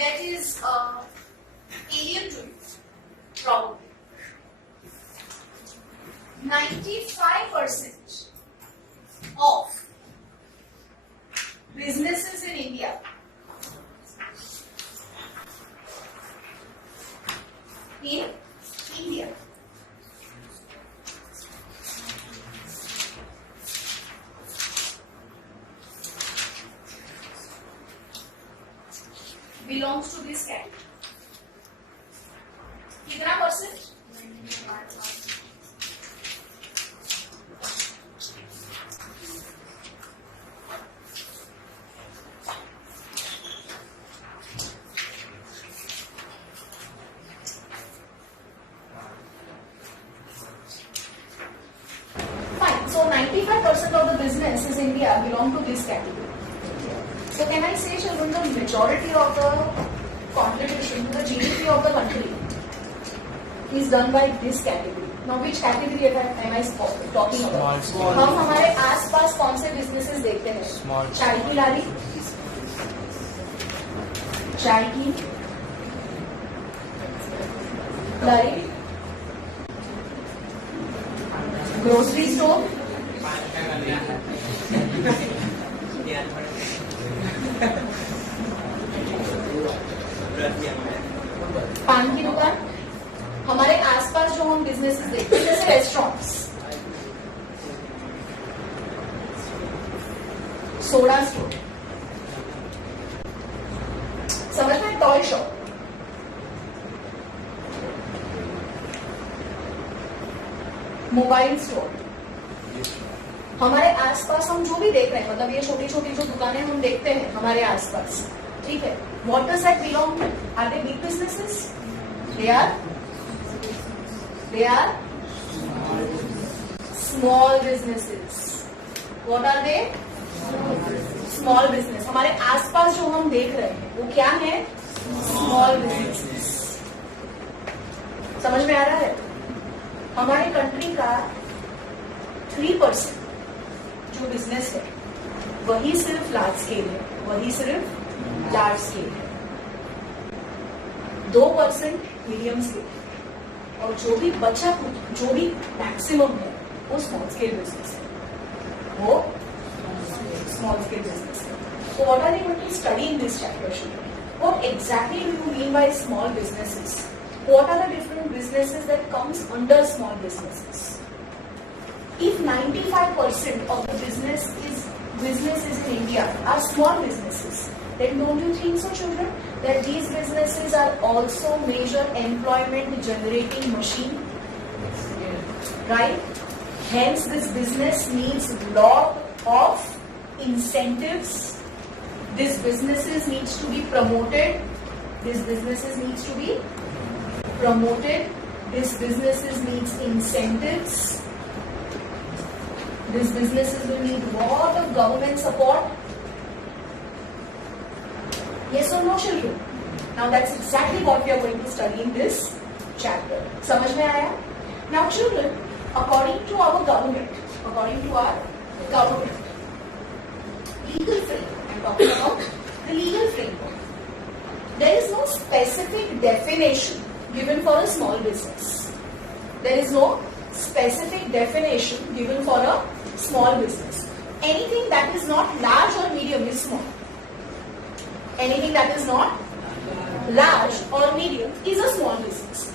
that is alien to you, probably. 95% of businesses in India belongs to this category. कितना परसेंट? 95% of the businesses in India belong to this category. So can I say, children, the majority of the contribution to the GDP of the country is done by this category. Now which category am I talking about? Small. हम हमारे आसपास कौन से businesses देखते हैं? चाय की लारी, चाय की लारी, ग्रोसरी स्टोर, पान की दुकान, हमारे आसपास जो हम बिजनेसेस देखते हैं जैसे रेस्टोरेंट्स, सोडा स्टोर, समझ में, टॉय शॉप, मोबाइल स्टोर, हमारे आसपास हम जो भी देख रहे हैं, मतलब ये छोटी छोटी जो दुकानें हम देखते हैं हमारे आसपास, ठीक है, what does that belong to? Are they big businesses? They are small businesses. What are they? Small business. हमारे आसपास जो हम देख रहे हैं वो क्या है? Small businesses. समझ में आ रहा है? हमारे कंट्री का 3% जो बिजनेस है वही सिर्फ लार्ज स्केल है, वही सिर्फ लार्ज स्केल है. 2% मीडियम स्केल, और जो भी बचा जो भी मैक्सिमम है वो स्मॉल स्केल बिजनेस है, वो स्मॉल स्केल बिजनेस है. So what are you going to study in this chapter, children? What exactly do you mean by small businesses? What are the different businesses that comes under small businesses? If 95% of the businesses in India are small businesses, then don't you think so, children, that these businesses are also major employment generating machine? Right? Hence, this business needs lot of incentives. These businesses needs to be promoted. These businesses needs to be promoted. These businesses needs incentives. These businesses will need lot of government support. Yes or no, children? Now that's exactly what we are going to study in this chapter. समझ में आया? Now, children, according to our government, legal framework, I'm talking about the legal framework. There is no specific definition given for a small business. There is no specific definition given for a small business. Anything that is not large or medium is small. Anything that is not large or medium is a small business.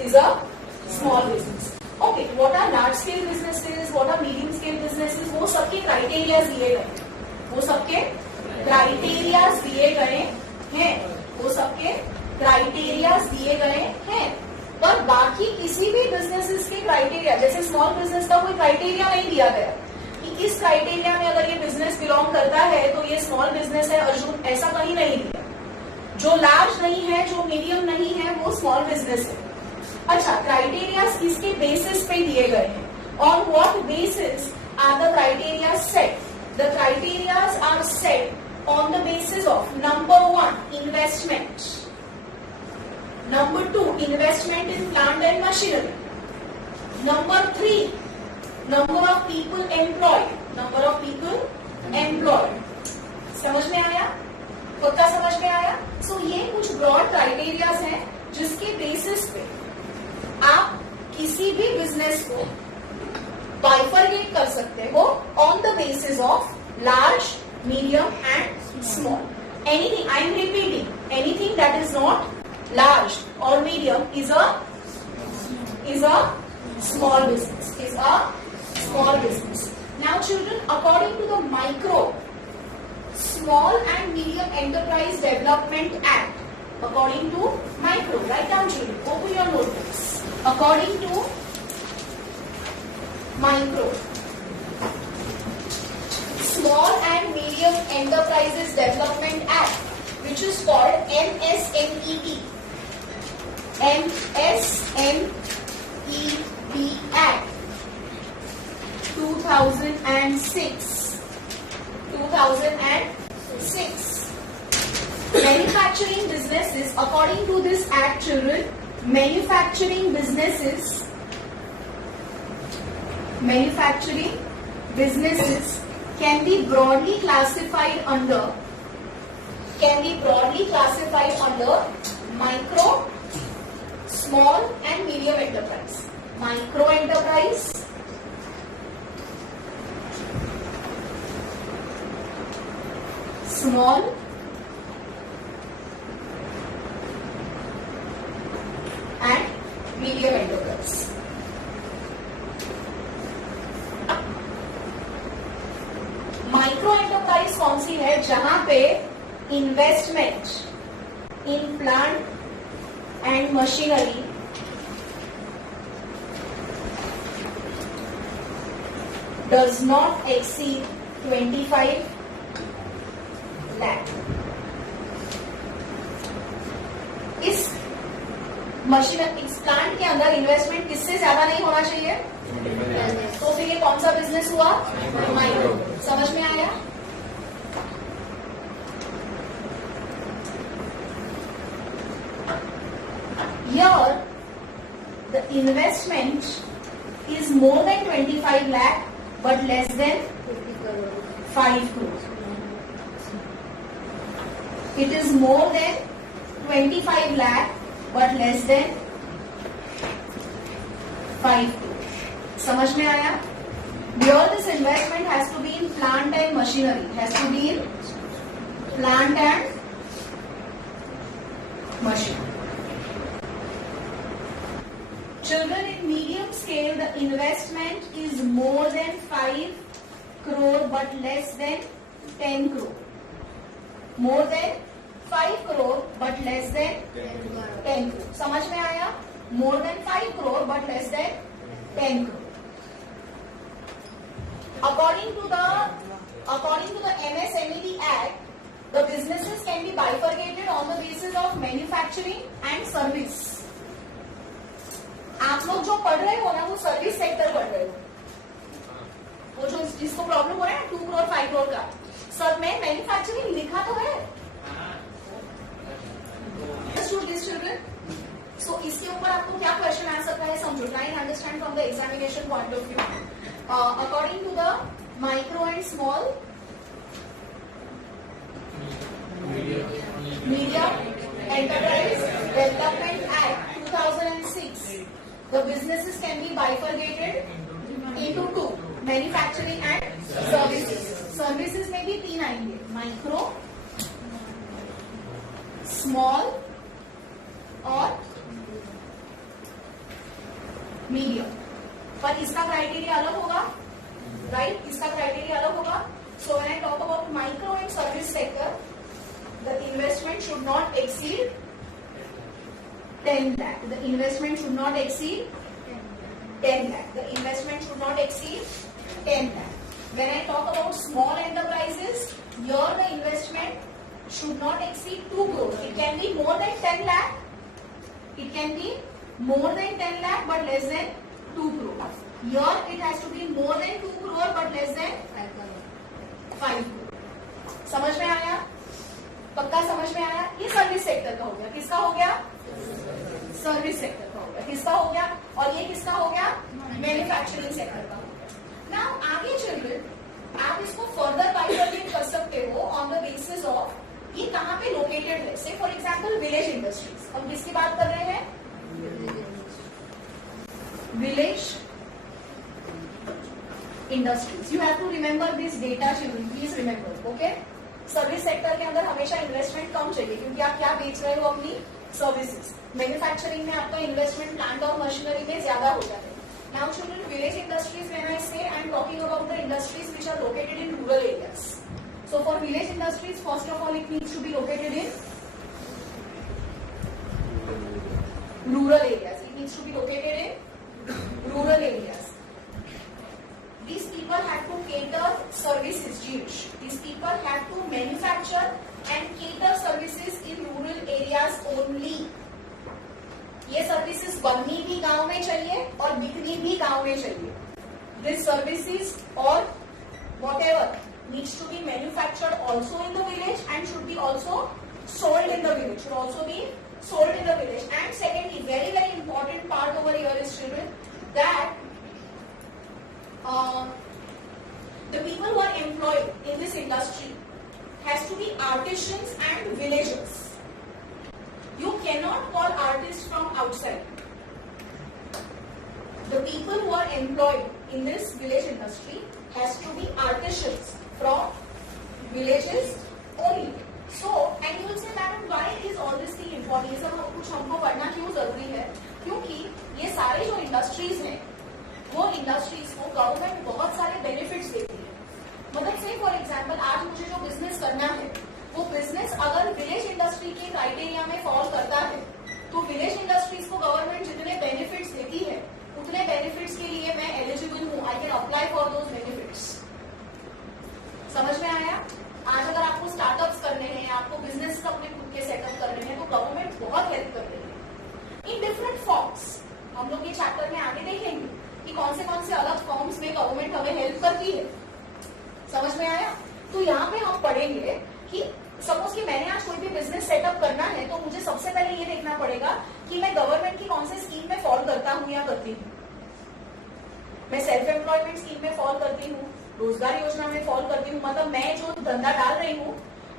Okay, what are large scale businesses? What are medium scale businesses? वो सबके क्राइटेरियाज दिए गए हैं. वो सबके क्राइटेरियाज दिए गए हैं. पर बाकी किसी भी बिजनेसेस के क्राइटेरिया, जैसे स्मॉल बिजनेस का कोई क्राइटेरिया नहीं दिया गया कि इस क्राइटेरिया में अगर ये बिजनेस बिलोंग करता है तो ये स्मॉल बिजनेस है. अर्जुन, ऐसा कहीं नहीं दिया. जो लार्ज नहीं है, जो मीडियम नहीं है, वो स्मॉल बिजनेस है. अच्छा, क्राइटेरियाज किसके बेसिस पे दिए गए हैं? On what basis are the criteria set? The criterias are set on the basis of number 1 investment, number 2 investment in plant and machinery, number 3 number of people employed. समझ में आया? पक्का समझ में आया? सो ये कुछ ब्रॉड जिसके बेसिस पे आप किसी भी बिजनेस को बाइफरगेट कर सकते हो on the basis of large, medium and small. Anything, I am repeating, anything that is not large or medium is a small business, is a small business. Now children, according to the Micro, Small and Medium Enterprise Development Act, according to Micro, write down children, open your notebooks. According to Micro, Small and Medium Enterprises Development Act, which is called MSMED. MSMED Act 2006. Manufacturing businesses, according to this act, children, manufacturing businesses can be broadly classified under micro, small and medium enterprise. Micro enterprise, small and medium enterprise. Micro enterprise कौन सी है? जहां पे investment in plant and machinery does not exceed 25 lakh. इस प्लांट के अंदर इन्वेस्टमेंट किससे ज्यादा नहीं होना चाहिए? तो फिर ये कौन सा बिजनेस हुआ? माइक्रो। समझ में आया? Here the investment is more than 25 lakh but less than 5 crore. It is more than 25 lakh but less than 5 crore. समझ में आया? Here this investment has to be in plant and machinery. Has to be in plant and machinery. Children, in medium scale, the investment is more than 5 crore but less than 10 crore. More than 5 crore but less than 10 crore. समझ में आया? More than 5 crore but less than 10 crore. According to the MSMED Act, the businesses can be bifurcated on the basis of manufacturing and service. आप लोग जो पढ़ रहे हो ना, वो सर्विस सेक्टर पढ़ रहे हो। वो जो जिसको प्रॉब्लम हो रहा है 2 करोड़ 5 करोड़ का, सब में मैन्युफैक्चरिंग लिखा तो है। सो इसके ऊपर आपको क्या क्वेश्चन आ सकता है समझो, try and understand from the examination point of view. According to the micro and small medium enterprise development act 2006, the businesses can be bifurcated into 2, manufacturing and services. Services में भी 3 आएंगे, माइक्रो, स्मॉल और मीडियम। पर इसका क्राइटेरिया अलग होगा, राइट? इसका क्राइटेरिया अलग होगा। So when I talk about micro and service sector, the investment should not exceed 10 lakh. The investment should not exceed 10 lakh. The investment should not exceed 10 lakh. When I talk about small enterprises, here the investment should not exceed 2 crore. It can be more than 10 lakh. It can be more than 10 lakh but less than 2 crore. Here it has to be more than 2 crore but less than 5 crore. समझ में आया? पक्का समझ में आया? ये service sector का हो गया। किसका हो गया? सर्विस सेक्टर का हो गया। किसका हो गया? और ये किसका हो गया? मैन्युफैक्चरिंग सेक्टर का हो गया। नाउ आगे चिल्ड्रन, आप इसको फर्दर बाइफरकेट कर सकते हो ऑन द बेसिस ऑफ ये कहाँ पे लोकेटेड है। से फॉर एग्जाम्पल विलेज इंडस्ट्रीज, हम किसकी बात कर रहे हैं? To remember this data children, please remember, okay. Service sector के अंदर हमेशा इन्वेस्टमेंट कम चाहिए क्योंकि आप क्या बेच रहे हो, अपनी सर्विसेज। मैन्युफैक्चरिंग में आपका इन्वेस्टमेंट प्लांट और मशीनरी में ज्यादा हो जाता है। Now children, village industries, when I say, I am talking about the industries which are located in rural areas. So for village industries, first of all, it needs to be located in rural areas. It needs to be located in rural areas. These people have to cater services, Jewish. These people have to manufacture and cater services in rural areas only. ये सर्विसेज बननी भी गांव में चाहिए और बिकनी भी गांव में चाहिए. This services or whatever needs to be manufactured also in the village and should be also sold in the village. Should also be sold in the village. And secondly, very very important part over here is, children, that the people who are employed in this industry has to be artisans and villagers. You cannot call artists from outside. The people who are employed in this village industry has to be artisans from villages only. So, and you will say, madam, why is all this thing important? ये सब कुछ हमको पढ़ना क्यों जरूरी है? क्योंकि ये सारे जो इंडस्ट्रीज हैं, वो इंडस्ट्रीज को गवर्नमेंट बहुत सारे बेनिफिट्स देती है. मतलब से फॉर एग्जाम्पल, आज मुझे जो बिजनेस करना है, वो बिजनेस अगर विलेज इंडस्ट्री के क्राइटेरिया में फॉल करता है, तो विलेज इंडस्ट्रीज को गवर्नमेंट जितने बेनिफिट्स देती है, उतने बेनिफिट्स के लिए मैं एलिजिबल हूँ. I can apply for those benefits. समझ में आया? आज अगर आपको स्टार्टअप्स करने हैं, आपको बिजनेस अपने खुद के सेटअप करने हैं, तो गवर्नमेंट बहुत हेल्प कर रही है इन डिफरेंट फॉर्म्स. हम लोग ये चैप्टर में आगे देखेंगे कि कौन से अलग फॉर्म्स में गवर्नमेंट हमें हेल्प करती है. समझ में आया? तो यहाँ पे हम पढ़ेंगे कि सपोज कि मैंने आज कोई भी बिजनेस सेटअप करना है, तो मुझे सबसे पहले ये देखना पड़ेगा कि मैं गवर्नमेंट की कौन से स्कीम में फॉल करता हूँ या करती हूँ. मैं सेल्फ एम्प्लॉयमेंट स्कीम में फॉल करती हूँ, रोजगार योजना में फॉल करती हूँ. मतलब मैं जो धंधा डाल रही हूँ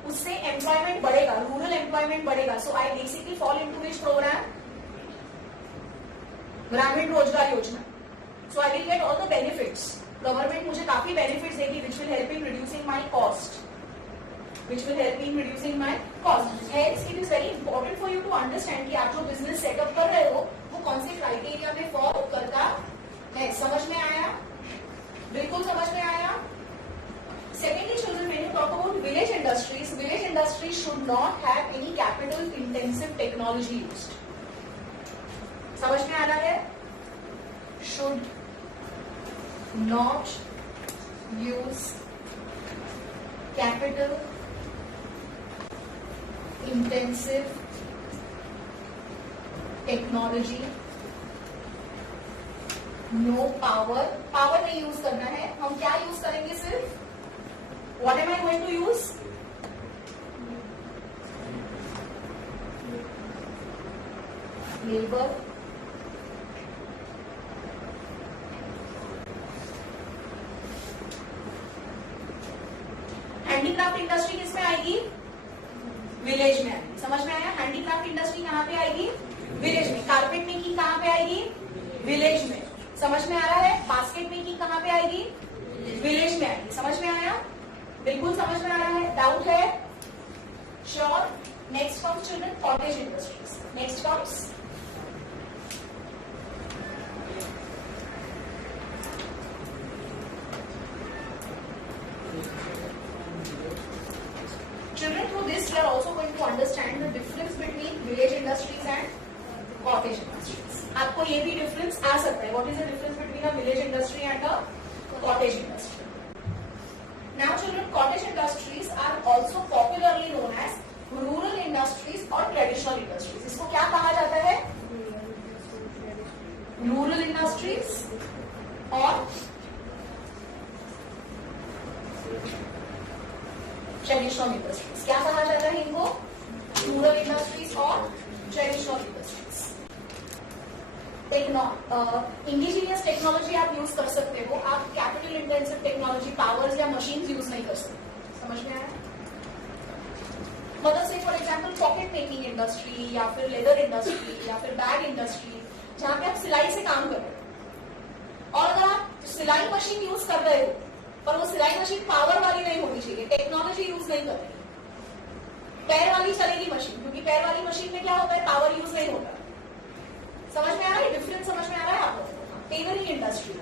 उससे एम्प्लॉयमेंट बढ़ेगा, रूरल एम्प्लॉयमेंट बढ़ेगा. So I basically fall into which program? ग्रामीण रोजगार योजना. So I will get all the benefits. Government मुझे काफी बेनिफिट्स देगी which will help in reducing my cost. Which will help me in reducing my cost. Hence, it is very important for you to understand कि आप जो business setup कर रहे हो, वो कौन से क्राइटेरिया में फॉल करता है. समझ में आया? बिल्कुल समझ में आया. Secondly, children, when you talk about village industries should not have any capital intensive technology used. समझ में आ रहा है? Should not use capital intensive technology. No power नहीं यूज करना है. हम क्या यूज करेंगे? सिर्फ what am I going to use? Labor. Handicraft industry किसमें आएगी? विलेज में आएगी. समझ में आया? हैंडीक्राफ्ट इंडस्ट्री कहाँ पे आएगी? विलेज में. कारपेट मेकिंग कहाँ पे आएगी? विलेज में. समझ में आ रहा है? बास्केट मेकिंग कहाँ पे आएगी? विलेज में आएगी. समझ में आया? बिल्कुल समझ में आ रहा है? डाउट है? Sure. Next comes children cottage industries. Next comes children. Through this, we are also going to understand the difference between village industries and cottage industries. आपको ये भी डिफरेंस आ सकता है. What is the difference between a village industry and a cottage industry? Now, children, cottage industries are also popularly known as rural industries or traditional industries. इसको क्या कहा जाता है? Rural industries और ट्रेडिशनल इंडस्ट्रीज. क्या कहा जाता है इनको? रूरल इंडस्ट्रीज और ट्रेडिशनल इंडस्ट्रीज. इंडिजीनियस टेक्नोलॉजी आप यूज कर सकते हो. आप कैपिटल इंटेंसिव टेक्नोलॉजी, पावर्स या मशीन्स यूज नहीं कर सकते. समझ में आया? मतलब से for example pocket making industry या फिर लेदर इंडस्ट्री या फिर बैग इंडस्ट्री, जहां पे आप सिलाई से काम कर रहे हो, और अगर आप सिलाई मशीन यूज कर रहे हो पर वो सिलाई मशीन पावर वाली नहीं होनी चाहिए, टेक्नोलॉजी यूज नहीं करनी, पैर वाली चलेगी मशीन, क्योंकि पैर वाली मशीन में क्या होता है, पावर यूज नहीं होता। समझ में आ रहा है डिफरेंस? समझ में आ रहा है आपको? Tailoring industry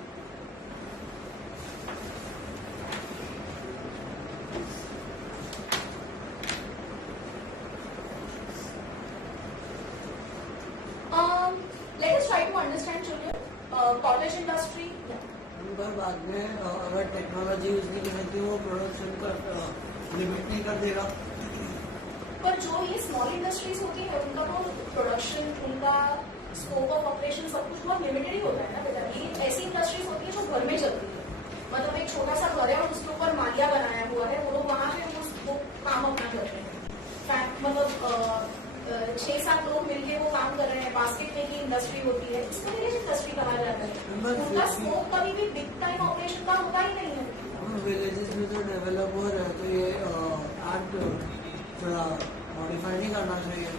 let us try to understand children. Cottage industry. पर बाद में अगर टेक्नोलॉजी यूज नहीं करती वो प्रोडक्शन का लिमिट नहीं कर देगा। पर जो ये स्मॉल इंडस्ट्रीज होती है उनका तो प्रोडक्शन, उनका स्कोप ऑफ ऑपरेशन सब कुछ बहुत लिमिटेड ही होता है ना बेटा। ये ऐसी इंडस्ट्रीज होती है जो घर में चलती है, मतलब एक छोटा सा घर है और उसके ऊपर मालिया बनाया हुआ है, वो लोग वहां पे वो काम अपना कर रहे हैं, मतलब 6-7 लोग मिलके वो काम कर रहे हैं, बास्केट मेकिंग इंडस्ट्री होती है, इसको विलेज इंडस्ट्री कहा जाता है। उनका स्कोप कभी भी बिग टाइम ऑपरेशन का होता ही नहीं है। विलेजेस में जो डेवलप हो रहा है तो ये आर्ट थोड़ा मॉडिफाई नहीं करना चाहिए।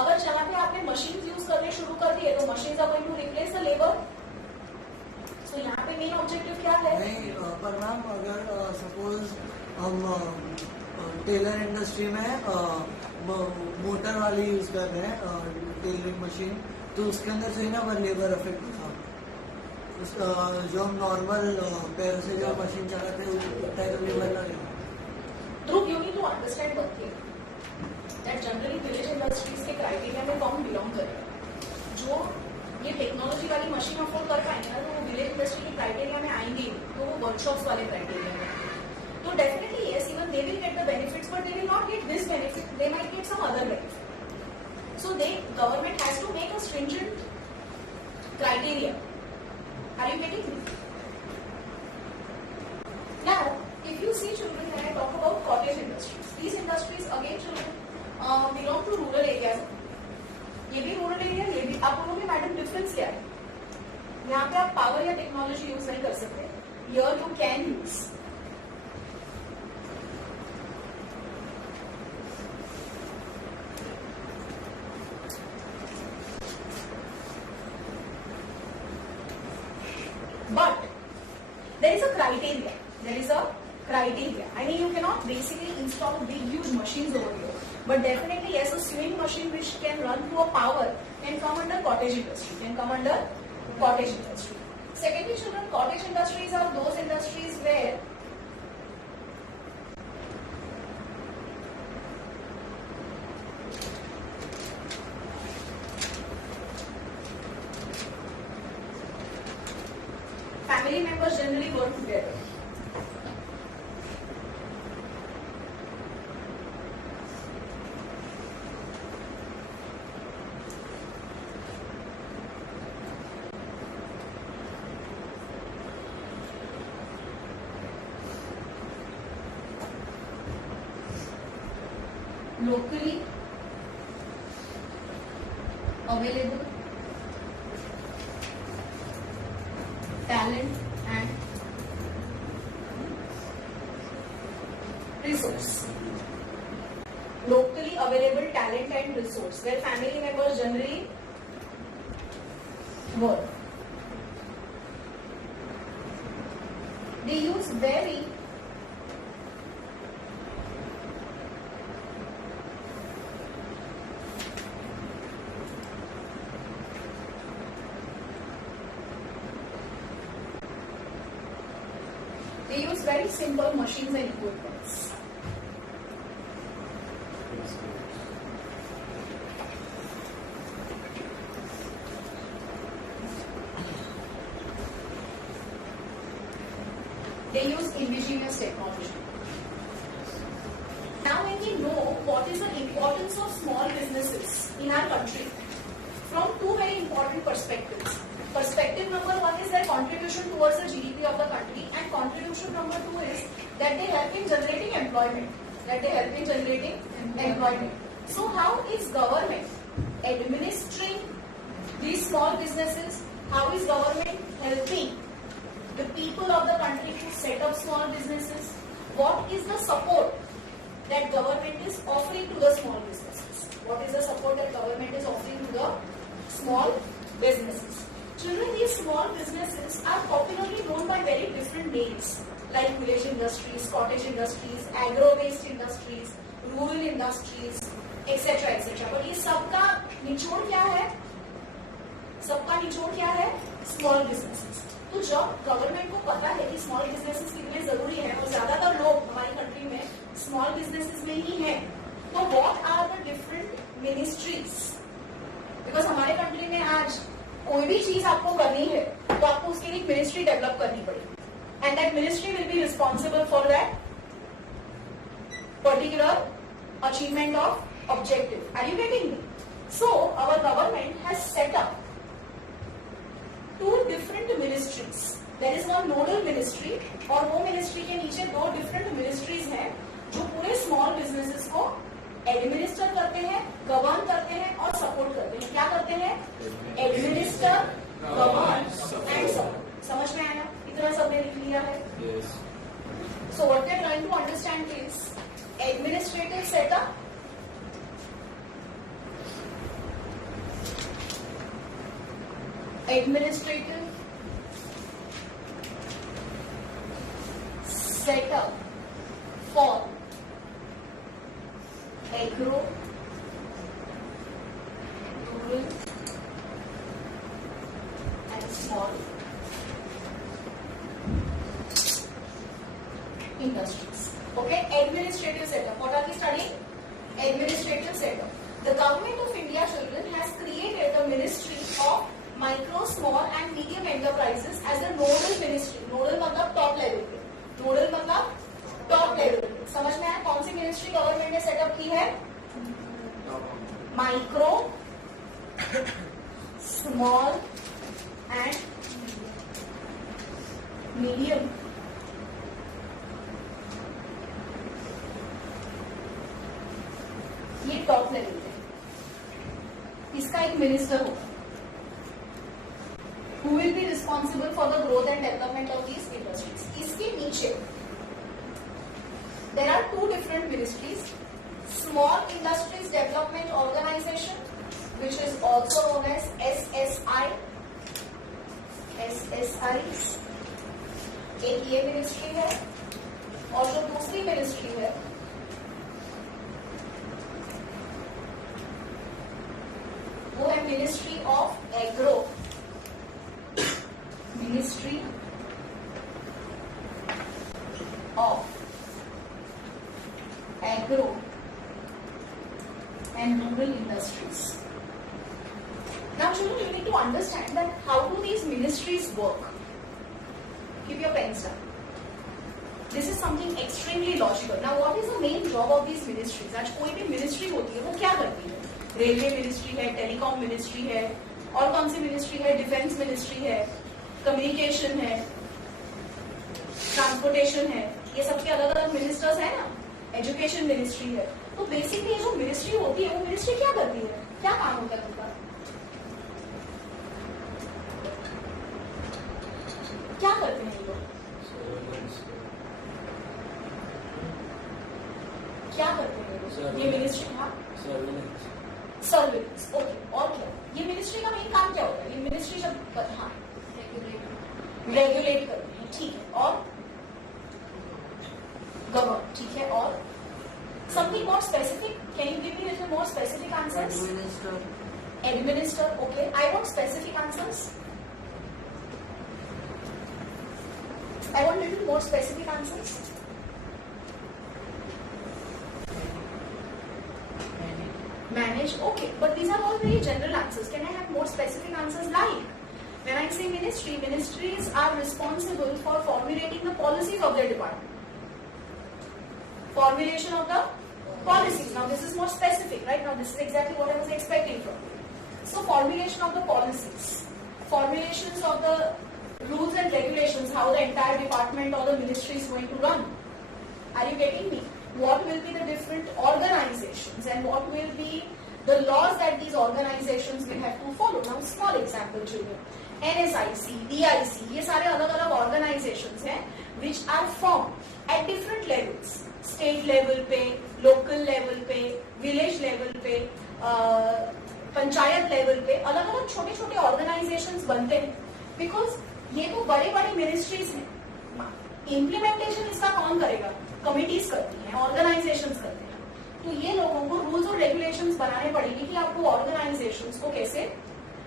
अगर जहाँ पे आपने मशीन यूज करने शुरू कर दिए तो machine are going to replace the labour. So यहाँ पे मेन ऑब्जेक्टिव क्या है? नहीं, पर मैम अगर सपोज हम टेलर इंडस्ट्री में मोटर वाली यूज कर रहे हैं टेलरिंग मशीन, तो उसके अंदर से ना पर लेबर इफेक्ट था। जो हम नॉर्मल पैर से जो मशीन चलाते हैं उतना लेबर लगेगा। Dhruv, you need to understand one thing that generally village industries के क्राइटेरिया में कौन बिलोंग करेगा? जो ये टेक्नोलॉजी वाली मशीन अफोर्ड कर पाएंगे ना, तो वो विलेज इंडस्ट्री के क्राइटेरिया में आएंगे, तो वो वर्कशॉप्स वाले क्राइटेरिया में। तो definitely yes, even they will get the benefits, but they will not get this benefit. They might get some other benefit. So government has to make a stringent criteria. Are you getting me? Now, if you see children, when I talk about cottage industries, these industries again children belong to rural areas. ये भी rural area, ये भी। आप बोलोगे madam difference क्या है? यहाँ पे आप पावर या टेक्नोलॉजी यूज नहीं कर सकते, here you can use. But there is a criteria. There is a criteria. I mean, you cannot basically install big, huge machines over here. But definitely, yes, a sewing machine which can run through a power can come under cottage industry. Can come under cottage industry. Secondly, children, cottage industries are those industries where family members generally work together. Locally available talent and resource. Locally available talent and resource, where family members generally work. They use very simple machines and equipments. They use indigenous technology. Now when we know what is the importance of small businesses in our country, from two very important perspectives. Perspective number one is their contribution towards the GDP of the country, and contribution number two is that they help in generating employment. So how is government administering these small businesses? How is government helping the people of the country to set up small businesses? What is the support that government is offering to the small businesses? What is the support that government is offering to the small businesses? Children, these small businesses are popularly known by very different names. like village industries, cottage industries, agro-based industries, rural industries, etc. etc. But ये सबका निचोड़ क्या है? सबका निचोड़ क्या है? Small businesses. तो जब गवर्नमेंट को पता है कि स्मॉल बिजनेसेस कितने जरूरी है और ज्यादातर लोग हमारी कंट्री में स्मॉल बिजनेसेस में ही हैं, तो what are the different ministries? Because हमारे कंट्री में आज कोई भी चीज आपको करनी है तो आपको उसके लिए मिनिस्ट्री डेवलप करनी पड़ेगी, and that ministry will be responsible for that particular achievement of objective. Are you getting me? So our government has set up two different ministries. There is one nodal ministry, और वो ministry के नीचे दो different ministries हैं जो पूरे small businesses को administer करते हैं, govern करते हैं और support करते हैं. क्या करते हैं? Administer, govern and support. समझ में आया? इतना सबने लिख लिया है? Yes. So what we are trying to understand is administrative setup, administrative setup for agro, rural and small industries. Okay, administrative setup. What are we studying? Administrative setup. The government of India, children, has created the Ministry of Micro, Small and Medium Enterprises as a nodal ministry. Nodal मतलब top level पे. Nodal मतलब top level पे. समझ में आया? कौन सी ministry government ने सेटअप की है? Micro, small and medium. ये टॉप लेवल पे. इसका एक मिनिस्टर होगा who will be responsible for the growth and development of these industries. इसके नीचे there are two different ministries. Small Industries Development Organization, which is also known as SSI. SSI एक ये मिनिस्ट्री है, और जो दूसरी मिनिस्ट्री है वो है ministry of agro. Ministry of agro and rural industries. Now children, you need to understand that how do these ministries work. Keep your pens down. This is something extremely logical. Now what is the main job of these ministries? आज कोई भी मिनिस्ट्री होती है वो क्या करती है? Railway ministry है, टेलीकॉम मिनिस्ट्री है, और कौन सी मिनिस्ट्री है? डिफेंस मिनिस्ट्री है, कम्युनिकेशन है, ट्रांसपोर्टेशन है. ये सबके अलग अलग मिनिस्टर्स है ना. एजुकेशन मिनिस्ट्री है. तो बेसिकली ये जो मिनिस्ट्री होती है वो मिनिस्ट्री क्या करती है? क्या काम होता है उनका? क्या करते हैं ये लोग? क्या करते हैं ये लोग? ये मिनिस्ट्री था सर्विलेंस. ओके, और क्या? ये मिनिस्ट्री का मेन काम क्या होता है? ये मिनिस्ट्री जब हाँ रेगुलेट करती है, ठीक है, और गवर्न, ठीक है, और something more specific. Can you give me little more specific answers? Administer. Okay, I want specific answers. I want little more specific answers. Manage. Okay, but these are all very general answers. Can I have more specific answers? Like, when I say ministry, ministries are responsible for formulating the policies of their department. Formulation of the policies. Now this is more specific, right? Now this is exactly what I was expecting from you. So formulation of the policies, formulations of the rules and regulations, how the entire department or the ministry is going to run. Are you getting me? What will be the different organizations and what will be the laws that these organizations will have to follow. Now small example children. NSIC, DIC, ये सारे अलग अलग organizations हैं which are formed at different levels. State level पे, local level पे, village level पे, पंचायत level पे अलग अलग छोटे छोटे organizations बनते हैं. Because ये तो बड़े बड़े मिनिस्ट्रीज हैं. इम्प्लीमेंटेशन इसका कौन करेगा? कमिटीज करती हैं, ऑर्गेनाइजेशंस करते हैं। तो ये लोगों को रूल्स और रेगुलेशंस बनाने पड़ेंगे कि आप वो ऑर्गेनाइजेशंस को कैसे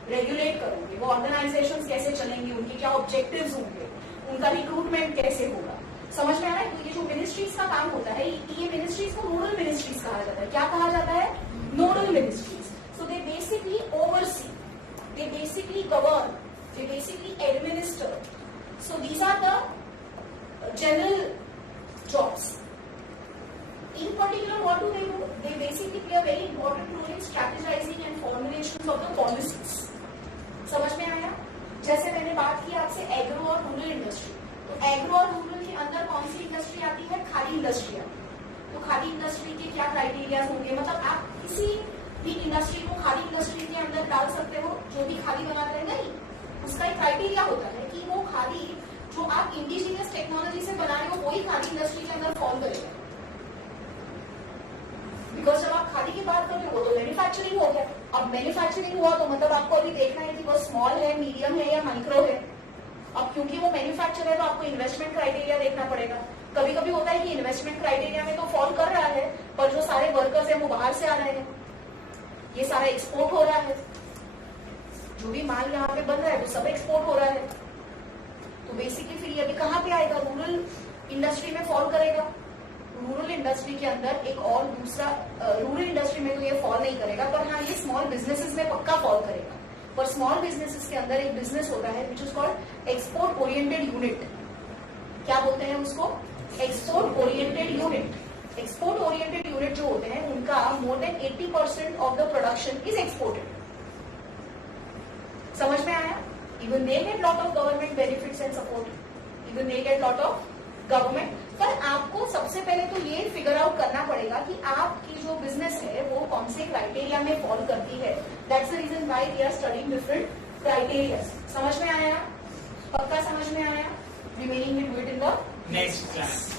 रेगुलेट करोगे, वो ऑर्गेनाइजेशंस कैसे चलेंगी, उनके क्या ऑब्जेक्टिव्स होंगे, उनका रिक्रूटमेंट कैसे होगा। समझ में आ रहा है? तो ये जो मिनिस्ट्रीज का काम होता है, ये मिनिस्ट्रीज को नोडल मिनिस्ट्रीज कहा जाता है। क्या कहा जाता है? Nodal ministries. So they basically oversee, they basically govern, they basically administer. So these are the general jobs. In particular, what do? They basically play a very important role in strategizing and formulations of the policies. समझ में आया? जैसे मैंने बात की आपसे एग्रो और rural industry, तो एग्रो और रूरल के अंदर कौन सी इंडस्ट्री आती है? खादी इंडस्ट्री आती है। तो खादी इंडस्ट्री के क्या क्राइटेरिया होंगे? मतलब आप किसी भी इंडस्ट्री को खादी इंडस्ट्री के अंदर डाल सकते हो, जो भी खादी बनाते हैं। नहीं, उसका एक क्राइटेरिया होता है कि वो खादी जो आप इंडिजिनियस टेक्नोलॉजी से बना रहे हो वही खादी इंडस्ट्री के अंदर फॉल करेगा। बिकॉज जब आप खादी की बात करते हो वो तो मैन्युफैक्चरिंग हो गया। अब मैन्युफैक्चरिंग हुआ तो मतलब आपको अभी देखना है कि वो स्मॉल है, मीडियम है या माइक्रो है। अब क्योंकि वो मैन्युफैक्चर है तो आपको इन्वेस्टमेंट क्राइटेरिया देखना पड़ेगा। कभी कभी होता है कि इन्वेस्टमेंट क्राइटेरिया में तो फॉल कर रहा है, पर जो सारे वर्कर्स हैं वो बाहर से आ रहे हैं, ये सारा एक्सपोर्ट हो रहा है, जो भी माल यहाँ पे बन रहा है वो सब एक्सपोर्ट हो रहा है। तो बेसिकली फिर ये अभी कहाँ पे आएगा? रूरल इंडस्ट्री में फॉल करेगा। रूरल इंडस्ट्री के अंदर एक और दूसरा, रूरल इंडस्ट्री में तो ये फॉल नहीं करेगा, पर हाँ ये स्मॉल बिजनेसेस में पक्का फॉल करेगा। पर स्मॉल बिजनेसेस के अंदर एक बिजनेस होता है which is called export oriented unit. क्या बोलते हैं उसको? Export oriented unit. Export oriented unit जो होते हैं उनका more than 80% of the production is exported. समझ में आया? Even they get lot of government benefits and support, even they get lot of government. पर आपको सबसे पहले तो ये फिगर आउट करना पड़ेगा कि आपकी जो बिजनेस है वो कौन से क्राइटेरिया में फॉल करती है। That's the reason why we are studying different criteria. समझ में आया? पक्का समझ में आया? Remaining will do it in the next class.